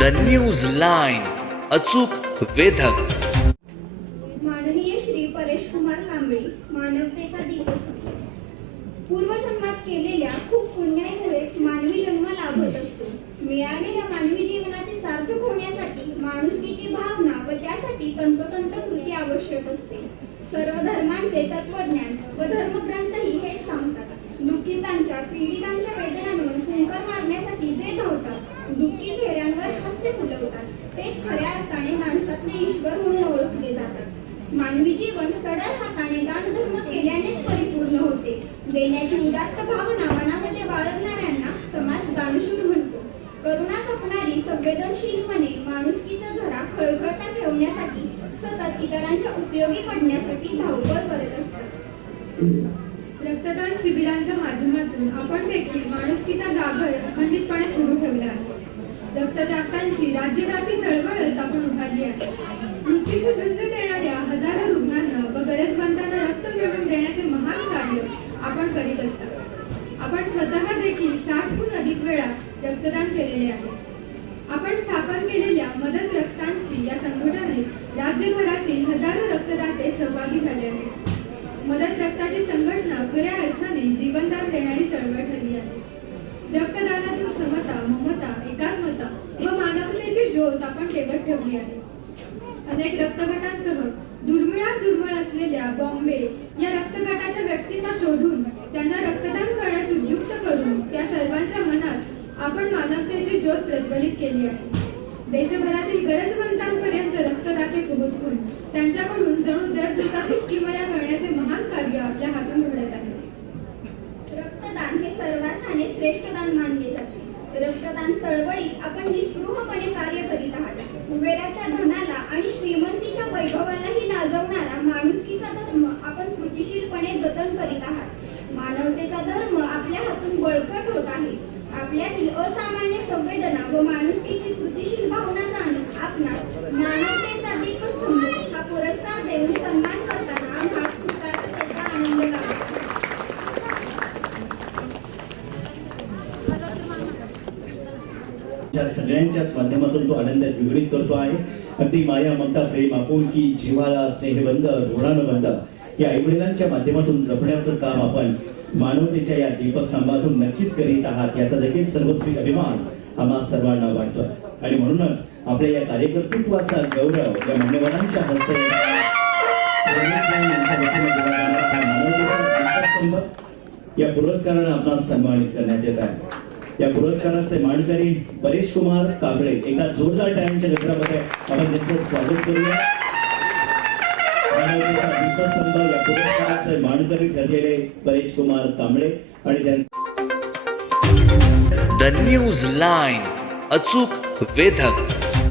The news line अचूक वेधक. माननीय श्री परेश कुमार कांबळे मानवतेचा दिवस. पूर्वजन्मात केलेल्या खूप पुण्यामुळेच मानवी जन्म लाभत असतो. मिळालेल्या मानवी जीवनाचे सार्थक होण्यासाठी माणुसकीची भावना व त्यासाठी तंतोतंत कृती आवश्यक असते. सर्व धर्मांचे तत्वज्ञान व धर्मग्रंथही हेच सांगतात. दुःखितांच्या पीडितांच्या वेदनांवर फुंकर मारण्यासाठी जे धावतात दुःखी चेहऱ्या हास्य फुलवतात. तेच खऱ्या अर्थाने माणसातले ईश्वर म्हणून ओळखले जातात. मानवी जीवन सडल हाताने दान धर्म केल्यानेच परिपूर्ण होते. देण्याची उदात्त भावना मनामध्ये बाळगणाऱ्यांना समाज दानशूर म्हणतो. करुणा जपणारी संवेदनशीलपणे माणुसकीचा झरा खळखळता ठेवण्यासाठी सतत इतरांच्या उपयोगी पडण्यासाठी धावपळ करत असतात. रक्तदान शिबिरांच्या माध्यमातून आपण देखील माणुसकीचा जागर अखंडितपणे सुरू ठेवला आहे. रक्तदात्यांची राज्यव्यापी चळवळच आपण उभारली आहे. मृत्यूशी झुंज देणाऱ्या हजारो रुग्णांना व गरजवंतांना रक्त मिळवून देण्याचे महान कार्य आपण करीत असतात आपण स्वतः देखील साठहून अधिक वेळा रक्तदान केलेले आहे. आपण स्थापन केलेल्या मदत रक्तांची या संघटनेत राज्यभरातील हजारो रक्तदाते सहभागी झाले आहेत. मदत रक्ताची संघटना खऱ्या अर्थाने जीवनदान देणारी चळवळ ठरली आहे रक्तदानातून समता ममता एकात्मता व मानवतेची ज्योत ठेवली आहे. अनेक रक्तगटांसह दुर्मिळात दुर्मिळ असलेल्या बॉम्बे या रक्तगटाच्या व्यक्तींना शोधून त्यांना रक्तदान करण्यास उद्युक्त करून त्या सर्वांच्या मनात आपण मानवतेची ज्योत प्रज्वलित केली आहे. देशभरातील गरजवंतांपर्यंत रक्तदाते पोहोचवून त्यांच्याकडून जणू देवदूताचीच किमया करण्याचे महान कार्य आपल्या हातून घडत आहे. रक्तदान हे सर्वांना श्रेष्ठ दान रक्तदान चळवळीत आपण निस्पृहपणे कार्य करीत आहात. कुबेराच्या धनात ज्या सगळ्यांच्याच माध्यमातून तो आनंदात विगणित करतो आहे. अगदी माया ममता प्रेम आपुलकी जिव्हाळा स्नेहबंध ऋणानुबंध या आईवडिलांच्या माध्यमातून जपण्याचं काम आपण मानवतेच्या या दीपस्तंभातून नक्कीच करीत आहात. याचा देखील सर्वस्वी अभिमान आम्हा सर्वांना वाटतो. आणि म्हणूनच आपल्या या कार्यकर्तृत्वाचा गौरव या मान्यवरांच्या हस्ते या पुरस्कारानं आपण सन्मानित करण्यात येत आहे. या पुरस्काराचे मानकरी परेश कुमार काबळे एका जोरदार टाळ्यांच्या गजरामध्ये आपण त्यांचं स्वागत करूया. दीपस्तंभ या पुरस्काराचे मानकरी ठरलेले परेश कुमार कांबळे आणि त्यांचे द न्यूज लाईन अचूक वेधक.